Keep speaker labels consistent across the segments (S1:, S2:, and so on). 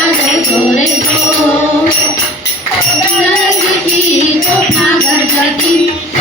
S1: जो बाळा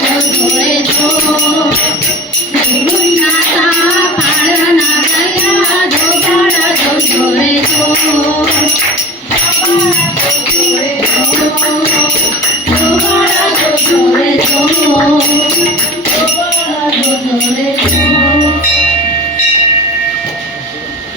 S1: ধরেছ